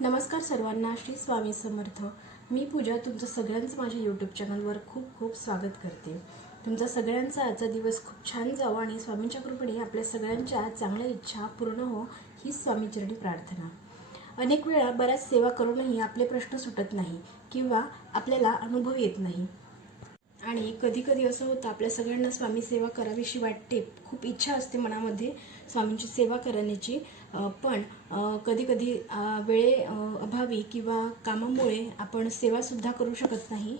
नमस्कार सर्वांना, श्री स्वामी समर्थ। मी पूजा तुमचं सगळ्यांचं माझ्या यूट्यूब चॅनलवर खूप खूप स्वागत करते। तुमचा सगळ्यांचा आजचा दिवस खूप छान जावा आणि स्वामींच्या कृपेने आपल्या सगळ्यांच्या चांगल्या इच्छा पूर्ण हो, ही स्वामीचरणी प्रार्थना। अनेक वेळा बऱ्याच सेवा करूनही आपले प्रश्न सुटत नाही किंवा आपल्याला अनुभव येत नाही आणि कधी कधी असं होतं आपल्या सगळ्यांना स्वामी सेवा करावीशी वाटते, खूप इच्छा असते मनामध्ये स्वामींची सेवा करण्याची, पण कधी कधी वेळे अभावी किंवा कामामुळे आपण सेवासुद्धा करू शकत नाही।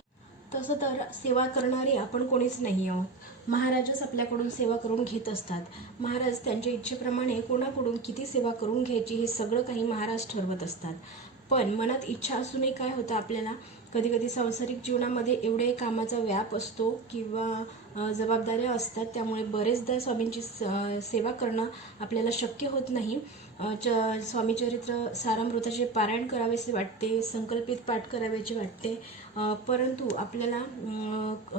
तसं तर सेवा करणारे आपण कोणीच नाही आहोत, महाराजच आपल्याकडून सेवा करून घेत असतात। महाराज त्यांच्या इच्छेप्रमाणे कोणाकडून किती सेवा करून घ्यायची हे सगळं काही महाराज ठरवत असतात। पण मनात इच्छा असूनही काय होतं, आपल्याला कधी कधी सांसारिक जीवनामध्ये एवढे कामाचा व्याप असतो किंवा जबाबदाऱ्या असतात, त्यामुळे बरेचदा स्वामींची सेवा करणं आपल्याला शक्य होत नाही। स्वामीचरित्र सारामृताचे पारायण करावेसे वाटते, संकल्पित पाठ करावेचे वाटते, परंतु आपल्याला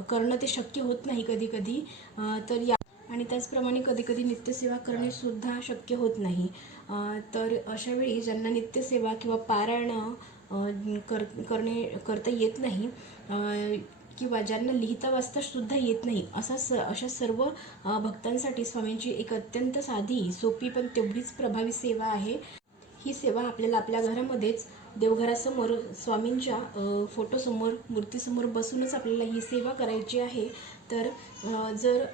करणं ते शक्य होत नाही कधी कधी। तर या आणि त्याचप्रमाणे कधी कधी नित्यसेवा करणे सुद्धा शक्य होत नाही। तर अशा वेळी ज्यांना नित्यसेवा किंवा पारायण करता येत नाही किंवा ज्यांना लिहिता वाचता सुद्धा येत नाही, अशा सर्व भक्तांसाठी स्वामींची एक अत्यंत साधी, सोपी पण तेवढीच प्रभावी सेवा आहे। ही सेवा आपल्याला आपल्या घरामध्येच देवघरासमोर स्वामींच्या फोटोसमोर, मूर्तीसमोर बसूनच आपल्याला ही सेवा करायची आहे। तर जर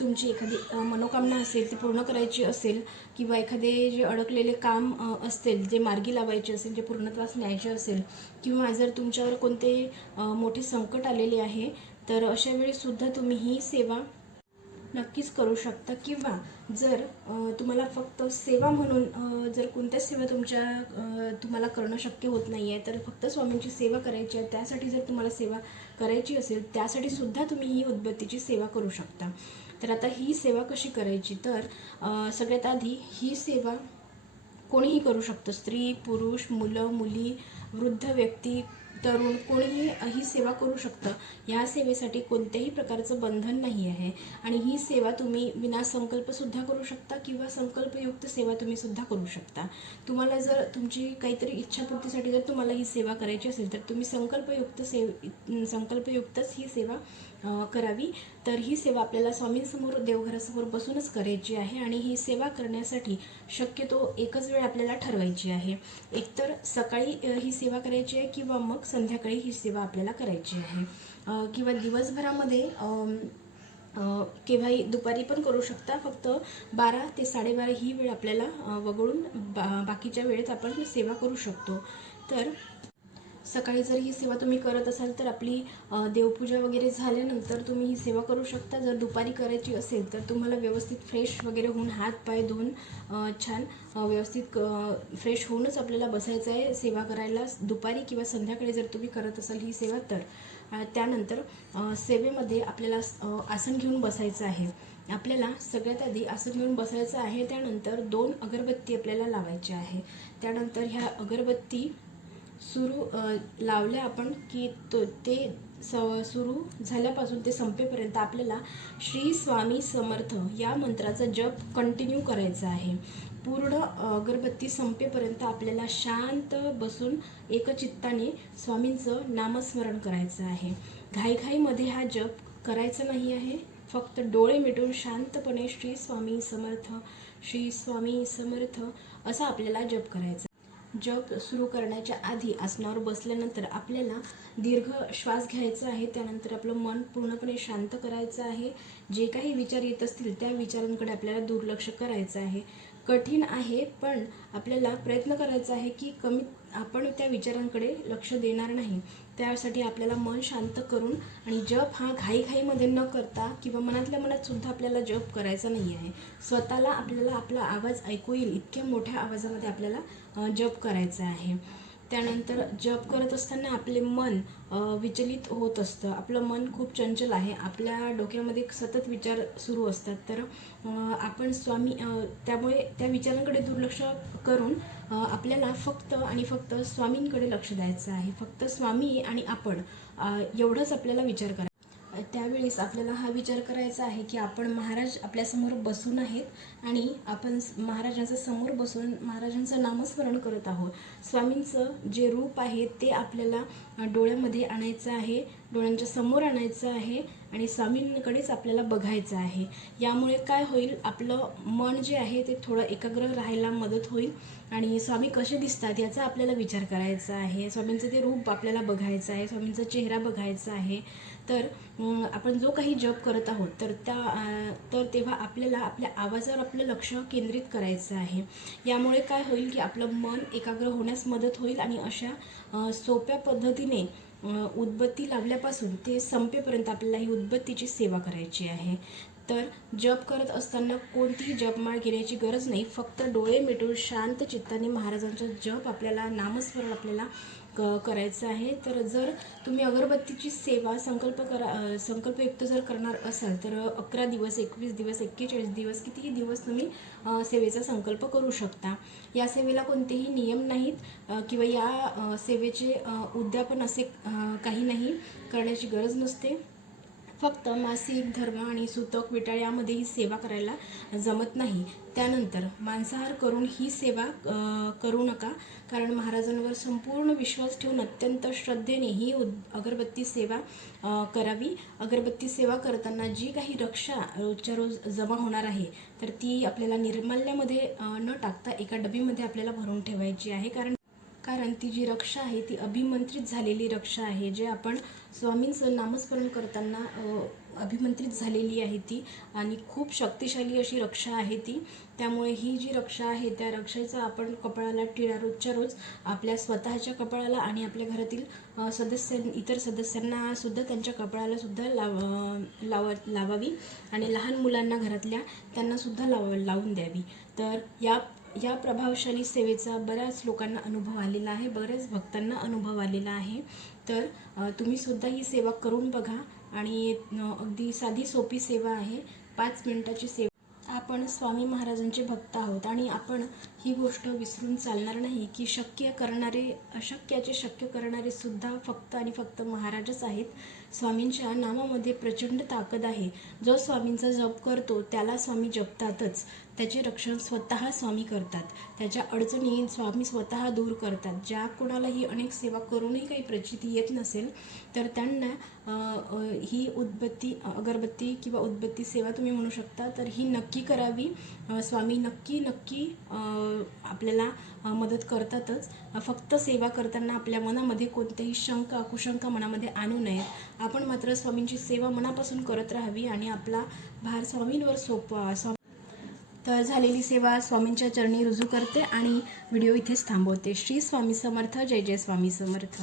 तुमची एखादी मनोकामना असेल, ती पूर्ण करायची असेल किंवा एखादे जे अडकलेले काम असतील, जे मार्गी लावायचे असेल, जे पूर्णत्वास न्यायचे असेल, किंवा जर तुमच्यावर कोणते मोठे संकट आलेले आहे, तर अशा वेळी सुद्धा तुम्ही ही सेवा नक्कीच करू शकता। किंवा जर तुम्हाला फक्त सेवा म्हणून जर कोणत्याच सेवा तुम्हाला करणं शक्य होत नाही आहे, तर फक्त स्वामींची सेवा करायची आहे, त्यासाठी जर तुम्हाला सेवा करायची असेल, त्यासाठी सुद्धा तुम्ही ही उदबत्तीची सेवा करू शकता। तर आता ही सेवा कशी करायची, तर सगळ्यात आधी ही सेवा कोणीही करू शकतो, स्त्री, पुरुष, मुलं, मुली, वृद्ध व्यक्ती, तरुण, कोणीही ही सेवा करू शकतं। या सेवेसाठी कोणत्याही प्रकारचं बंधन नाही आहे आणि ही सेवा तुम्ही विनासंकल्पसुद्धा करू शकता किंवा संकल्पयुक्त सेवा तुम्ही सुद्धा करू शकता। तुम्हाला जर तुमची काहीतरी इच्छापूर्तीसाठी जर तुम्हाला ही सेवा करायची असेल, तर तुम्ही संकल्पयुक्तच ही सेवा करावी। तर ही सेवा आपल्याला स्वामींसमोर, देवघरासमोर बसूनच करायची आहे आणि ही सेवा करण्यासाठी शक्यतो एकच वेळ आपल्याला ठरवायची आहे। एकतर सकाळी ही सेवा करायची आहे किंवा मग संध्याकाळी ही सेवा आपल्याला करायची आहे, किंवा दिवसभरामध्ये केव्हाही दुपारी पण करू शकता। फक्त 12 ते 12:30 ही वेळ आपल्याला वगळून बाकीच्या वेळेत आपण सेवा करू शकतो। तर सकाळी जर ही सेवा तुम्ही करत असाल, तर आपली देवपूजा वगैरे झाल्यानंतर तुम्ही ही सेवा करू शकता। जर दुपारी करायची असेल, तर तुम्हाला व्यवस्थित फ्रेश वगैरे होऊन, हात पाय धुवून छान व्यवस्थित फ्रेश होऊनच आपल्याला बसायचं आहे सेवा करायला दुपारी किंवा संध्याकाळी जर तुम्ही करत असाल ही सेवा। तर त्यानंतर सेवेमध्ये आपल्याला आसन घेऊन बसायचं आहे। आपल्याला सगळ्यात आधी आसन घेऊन बसायचं आहे, त्यानंतर 2 अगरबत्ती आपल्याला लावायची आहे। त्यानंतर ह्या अगरबत्ती लावल्या आपण की ते सुरू झाल्यापासून ते संपेपर्यंत आपल्याला श्री स्वामी समर्थ या मंत्राचा जप कंटिन्यू करायचा आहे। पूर्ण अगरबत्ती संपेपर्यंत आपल्याला शांत बसून एकचित्ताने स्वामींचं नामस्मरण करायचं आहे। घाईघाईमध्ये हा जप करायचा नाही आहे, फक्त डोळे मिटून शांतपणे श्री स्वामी समर्थ, श्री स्वामी समर्थ असा आपल्याला जप करायचा। जप सुरू करण्याच्या आधी आसनावर बसल्यानंतर आपल्याला दीर्घ श्वास घ्यायचा आहे। त्यानंतर आपलं मन पूर्णपणे शांत करायचं आहे। जे काही विचार येत असतील त्या विचारांकडे आपल्याला दुर्लक्ष करायचं आहे। कठीण आहे, पण आपल्याला प्रयत्न करायचा आहे की आपण त्या विचारांकडे लक्ष देणार नाही। त्यासाठी आपल्याला मन शांत करून आणि जप हा घाईघाईमध्ये न करता किंवा मनातल्या मनात सुद्धा आपल्याला जप करायचा नाही आहे। स्वतःला आपल्याला आपला आवाज ऐकू येईल इतक्या मोठ्या आवाजामध्ये आपल्याला जप करायचा आहे। त्यानंतर जप करत असताना आपले मन विचलित होत असतं, आपलं मन खूप चंचल आहे, आपल्या डोक्यामध्ये सतत विचार सुरू असतात। तर आपण त्यामुळे त्या विचारांकडे दुर्लक्ष करून आपल्याला फक्त आणि फक्त स्वामींकडे लक्ष द्यायचं आहे। फक्त स्वामी आणि आपण एवढंच आपल्याला विचार करायचा। त्यावेळेस आपल्याला हा विचार करायचा आहे की आपण महाराज आपल्यासमोर बसून आहेत आणि आपण महाराजांच्या समोर बसून महाराजांचं नामस्मरण करत आहोत. स्वामींचं जे रूप आहे ते आपल्याला डोळ्यामध्ये आणायचं आहे, डोळ्यांच्या समोर आणायचं आहे आणि स्वामींकडेच आपल्याला बघायचं आहे. यामुळे काय होईल, आपलं मन जे आहे ते थोडं एकाग्र राहायला मदत होईल आणि स्वामी कसे दिसतात याचा आपल्याला विचार करायचा आहे. स्वामींचं ते रूप आपल्याला बघायचं आहे, स्वामींचा चेहरा बघायचा आहे. तर आपण जो काही जप करत आहोत तर तेव्हा आपल्याला आपल्या आवाजावर आपलं लक्ष केंद्रित करायचं आहे. यामुळे काय होईल की आपलं मन एकाग्र होण्यास मदत होईल आणि अशा सोप्या पद्धतीने उदबत्ती लावल्यापासून ते संपेपर्यंत आपल्याला ही उदबत्तीची सेवा करायची आहे. तर जप करत असताना कोणतीही जपमाळ घेण्याची गरज नाही, फक्त डोळे मिटून शांत चित्ताने महाराजांचा जप आपल्याला नामस्मरण आपल्याला करायचं आहे. तर जर तुम्ही अगरबत्तीची सेवा संकल्पयुक्त जर करणार असाल तर 11 दिवस, 21 दिवस, 41 दिवस, कितीही दिवस तुम्ही सेवेचा संकल्प करू शकता. या सेवेला कोणतेही नियम नाहीत किंवा या सेवेचे उद्यापन असे काही नाही, करण्याची गरज नसते. फक्त मासिक, धर्म आणि सुतक, विटाळ यामध्ये ही सेवा करायला जमत नाही. त्यानंतर मांसाहार करून ही सेवा करू नका, कारण महाराजांवर संपूर्ण विश्वास ठेवून अत्यंत श्रद्धेने ही अगरबत्ती सेवा करावी. अगरबत्ती सेवा करताना जी काही रक्षा रोजच्या रोज जमा होणार आहे तर ती आपल्याला निर्माल्यामध्ये न टाकता एका डबीमध्ये आपल्याला भरून ठेवायची आहे. कारण ती जी रक्षा आहे ती अभिमंत्रित झालेली रक्षा आहे, जे आपण स्वामींचं नामस्मरण करताना अभिमंत्रित झालेली आहे ती, आणि खूप शक्तिशाली अशी रक्षा आहे ती. त्यामुळे ही जी रक्षा आहे त्या रक्षेचा आपण कपाळाला टिळा रोजच्या रोज आपल्या स्वतःच्या कपाळाला आणि आपल्या घरातील इतर सदस्यांना सुद्धा त्यांच्या कपाळाला सुद्धा लावावी आणि लहान मुलांना घरातल्या त्यांना सुद्धा लावून द्यावी. तर या प्रभावशाली सेवेचा बऱ्याच लोकांना अनुभव आलेला आहे, बऱ्याच भक्तांना अनुभव आलेला आहे. तर तुम्ही सुद्धा ही सेवा करून बघा आणि अगदी साधी सोपी सेवा आहे, 5 मिनिटाची सेवा. आपण स्वामी महाराजांचे भक्त आहोत आणि आपण ही गोष्ट विसरून चालणार नाही की अशक्याचे शक्य करणारे सुद्धा फक्त आणि फक्त महाराजच आहेत. स्वामींच्या नामामध्ये प्रचंड ताकद आहे. जो स्वामींचा जप करतो त्याला स्वामी जपतातच. त्याचे रक्षण स्वतः स्वामी करतात, त्याच्या अडचणी स्वामी स्वतः दूर करतात. ज्या कोणालाही अनेक सेवा करूनही काही प्रचिती येत नसेल तर त्यांना ही अगरबत्ती किंवा उदबत्ती सेवा तुम्ही म्हणू शकता, तर ही नक्की करावी. स्वामी नक्की आपल्याला मदत करतातच. फक्त सेवा करताना आपल्या मनामध्ये कोणतेही कुशंका मनामध्ये आणू नयेत. आपण मात्र स्वामींची सेवा मनापासून करत राहावी आणि आपला भार स्वामींवर सोपवा. तर झालेली सेवा स्वामींच्या चरणी रुजू करते आणि व्हिडिओ इथेच थांबवते. श्री स्वामी समर्थ. जय जय स्वामी समर्थ.